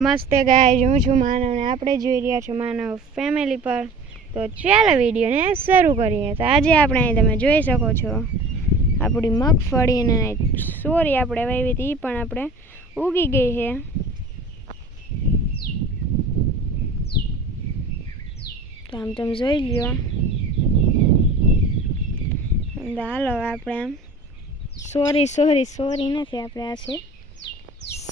નમસ્તે ગાઈઝ, હું છું માનવ ને આપણે જોઈ રહ્યા છો માનવ ફેમિલી પર. તો ચાલો વિડીયોને શરૂ કરીએ. તો આજે આપણે અહીં તમે જોઈ શકો છો આપણી મગફળી અને સોરી આપણે વાવી હતી એ પણ આપણે ઉગી ગઈ છે. તો આમ તમે જોઈ લ્યો. હાલો આપણે આમ સોરી નથી, આપણે આ છે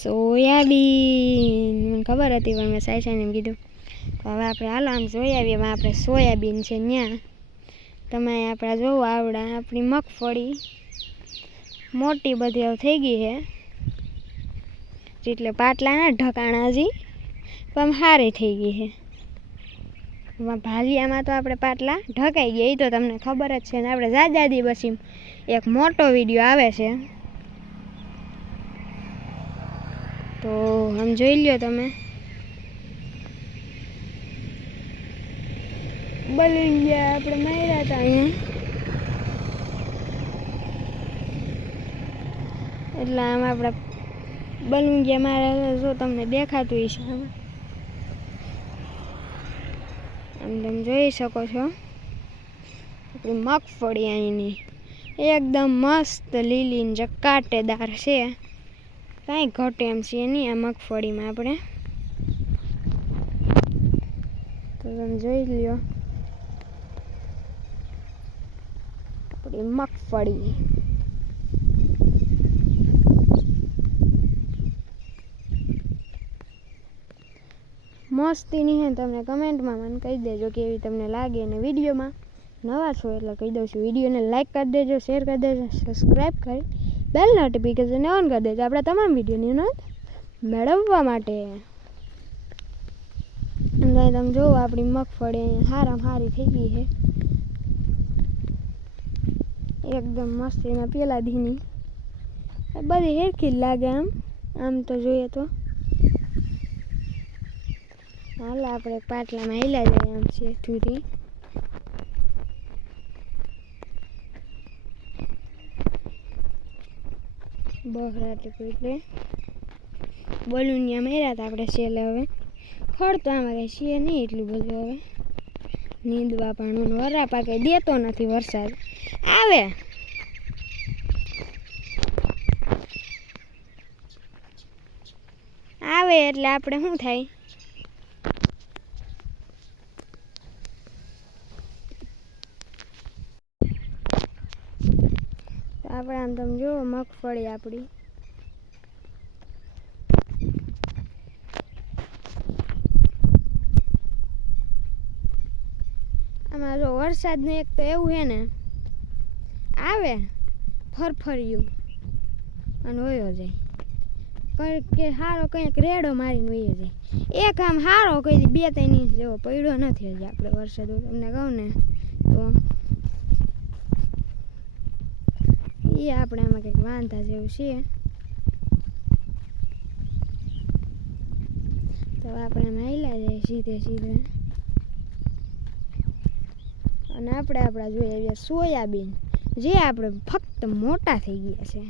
સોયાબીન. મને ખબર હતી પણ મેં સાઈસાને એમ કીધું. તો હવે આપણે હાલો આમ જોઈ આવીએ. એમાં આપણે સોયાબીન છે ત્યાં તમે આપણે જોવો આવડા આપણી મગફળી મોટી બધી થઈ ગઈ છે. એટલે પાટલાના ઢકાણા હજી પણ સારી થઈ ગઈ છે. ભાલિયામાં તો આપણે પાટલા ઢકાઈ ગયા એ તો તમને ખબર જ છે ને. આપણે જાદી પછી એક મોટો વિડીયો આવે છે તો આમ જોઈ લ્યો તમે. બલુંગિયા આપણે માર્યા હતા અહીંયા, એટલે આમ આપણે બલુંગિયા માર્યા જો તમને દેખાતું હશે. આમ તમે જોઈ શકો છો આપણી મગફળી અહીંની એકદમ મસ્ત લીલી ને કાંટેદાર છે. કાંઈ ઘટે એમ છે નહીં આ મગફળીમાં આપણે. તો તમે જોઈ લ્યો આપણી મગફળી. મસ્તીની હે. તમને કમેન્ટમાં મને કહી દેજો કેવી તમને લાગે. અને વિડીયોમાં નવા છો એટલે કહી દઉં છું, વિડીયોને લાઇક કરી દેજો, શેર કરી દેજો, સબસ્ક્રાઈબ કરી બેલ નોટિફિકેશન ઓન કરી દેજો આપણા તમામ વિડીયોની નોંધ મેળવવા માટે. અને તમે જુઓ આપણી મગફળી હારામાં હારી થઈ ગઈ છે એકદમ મસ્તીના. પેલા ધીની બધી હેરખી જ લાગે આમ તો જોઈએ તો. હાલ આપણે પાટલામાં હિલા જાય આમ છે સુધી. બહરા એટલે બલુનિયા માર્યા હતા આપણે છેલ્લે. હવે ખડ તો આમાં કંઈ છે નહીં એટલું બધું. હવે નીંદવા પાણું વરા પાકે દેતો નથી. વરસાદ આવે એટલે આપણે શું થાય, આપણે આમ તમે જુઓ મગફળી આપણી આમાં જો વરસાદનું એક તો એવું છે ને, આવે ફરફર્યું અને વયો જાય. કે સારો કંઈક રેડો મારીને વયો જાય. એક આમ સારો કંઈ 2-3 ઇંચ જેવો પડ્યો નથી હજી આપણે વરસાદ. તમને કહું ને તો એ આપણે આમાં કંઈક વાંધા જેવું છે. તો આપણે એમાં હિલા જાય સીધે અને આપણે આપણા જોઈએ સોયાબીન જે આપણે ફક્ત મોટા થઈ ગયા છે.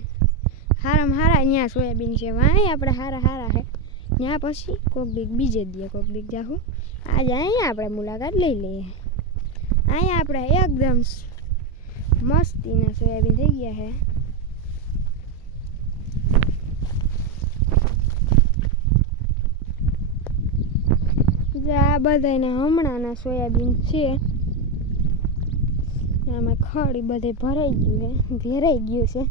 હારામાં હારા ત્યાં સોયાબીન છે. વાંય આપણે હારા છે ત્યાં. પછી કોક દીક બીજે દઈએ, કોક દીક જાહું. આજે અહીંયા આપણે મુલાકાત લઈ લઈએ. અહીંયા આપણે એકદમ મસ્તીના સોયાબીન થઈ ગયા છે. આ બધાને હમણાંના સોયાબીન છે. આમાં ખડ બધે ભરાઈ ગયું છે, ભેરાઈ ગયું છે.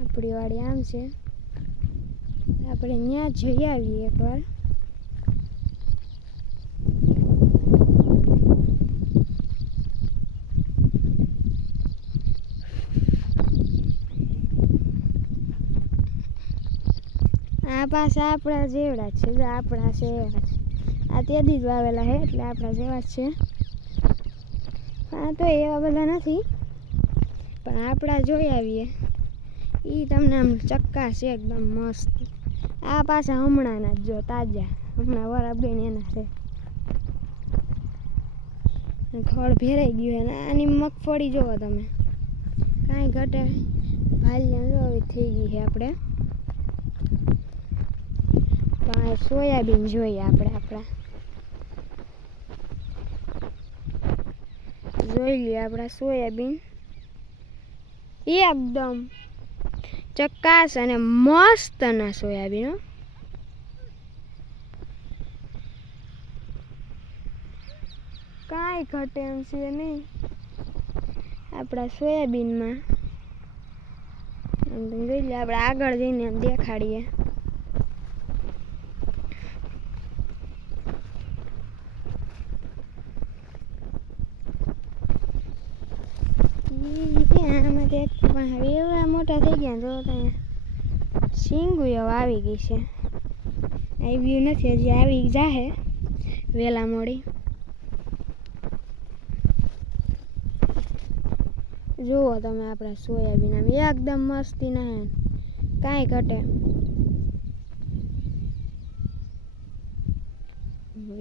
આપણી વાડી આમ છે. આપણે ત્યાં જઈ આવીએ એકવાર. આ પાછા આપણા જેવડા છે. આપણા છે આ તેદી જ વાવેલા છે એટલે આપણા જેવા જ છે. હા તો એવા બધા નથી પણ આપણા જોઈ આવીએ. એ તમને આમ ચક્કા છે એકદમ મસ્ત. આ પાછા હમણાંના જ જો તાજા, હમણાં વરાબડીને એના છે. ખડ ભેરાઈ ગયું છે. આની મગફળી જોવો તમે કાંઈ ઘટે. ભાલિયા જો થઈ ગઈ છે આપણે. તો આ સોયાબીન જોઈએ આપણે જોઈ લઈએ આપણા સોયાબીન એકદમ ચકાસ અને મસ્ત ના સોયાબીન કાંઈ ઘટે એમ છે નહીં આપણા સોયાબીનમાં. આમ તમે જોઈ લે આપણે આગળ જઈને એમ દેખાડીએ. આમાં એક પણ હવે એવા મોટા થઈ ગયા જો ત્યાં શીંગું એવું આવી ગઈ છે. આવ્યું નથી હજી, આવી જાહે વેલા મોડી. જુઓ તમે આપણા સોયાબીન આમ એકદમ મસ્તી ના કાંઈ ઘટે.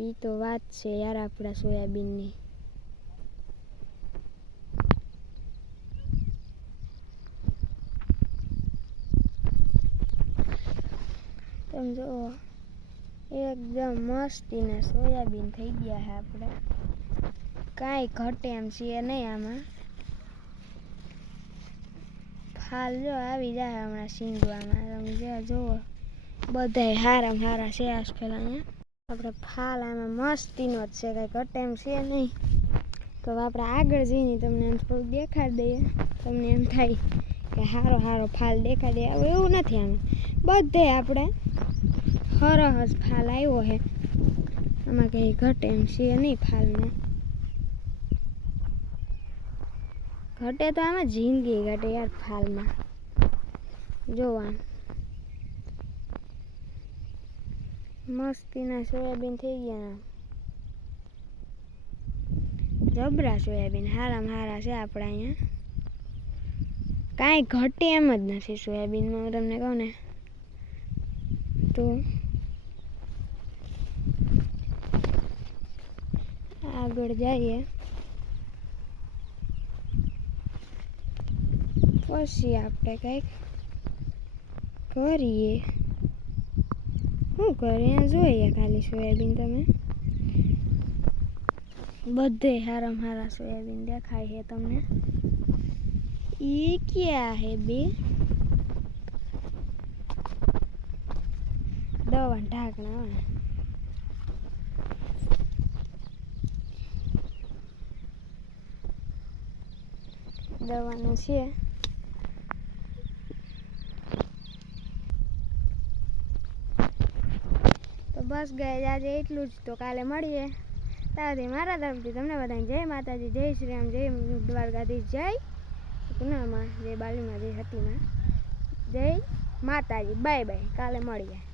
એ તો વાત છે યાર આપણા સોયાબીનની. તમે જુઓ એકદમ મસ્તીના સોયાબીન થઈ ગયા છે આપણે. કાંઈ ઘટે એમ છે નહીં આમાં. ફાલ જો આવી જાય હમણાં શીંગવામાં. તમે જુઓ બધાય હારામાં હારા છે આજ પેલા અહીંયા આપણે ફાલ આમાં મસ્તીનો જ છે. કાંઈ ઘટે એમ છે નહીં. તો આપણે આગળ જઈને તમને એમ થોડુંક દેખાડી દઈએ. તમને એમ થાય કે હારો ફાલ દેખાડી દે. હવે એવું નથી આમાં બધે આપણે સરસ ફાલ આવ્યો છે. આમાં કંઈ ઘટે એમ છે નહીં ફાલમાં. ઘટે તો આમાં જિંદગી ઘટે યાર ફાલમાં. જોવા મસ્તીના સોયાબીન થઈ ગયા. જબરા સોયાબીન હારામાં હારા છે આપણા અહીંયા. કાંઈ ઘટે એમ જ નથી સોયાબીનમાં. હું તમને કહું ને તો આગળ જઈએ પછી આપણે કંઈક કરીએ. શું કરીએ જોઈએ ખાલી સોયાબીન. તમે બધે હારામાં હારા સોયાબીન દેખાય છે તમને. એ ક્યાં હે બે દવા ઢાંકણા દવાનું છે. તો બસ ગાઈસ આજે એટલું જ. તો કાલે મળીએ. ત્યારથી મારા તરફથી તમને બધાને જય માતાજી, જય શ્રી રામ, જય દ્વારકાધીશ, જય પૂનમમાં, જય બાલીમાં, જય હતીમાં, જય માતાજી. Bye bye. કાલે મળીએ.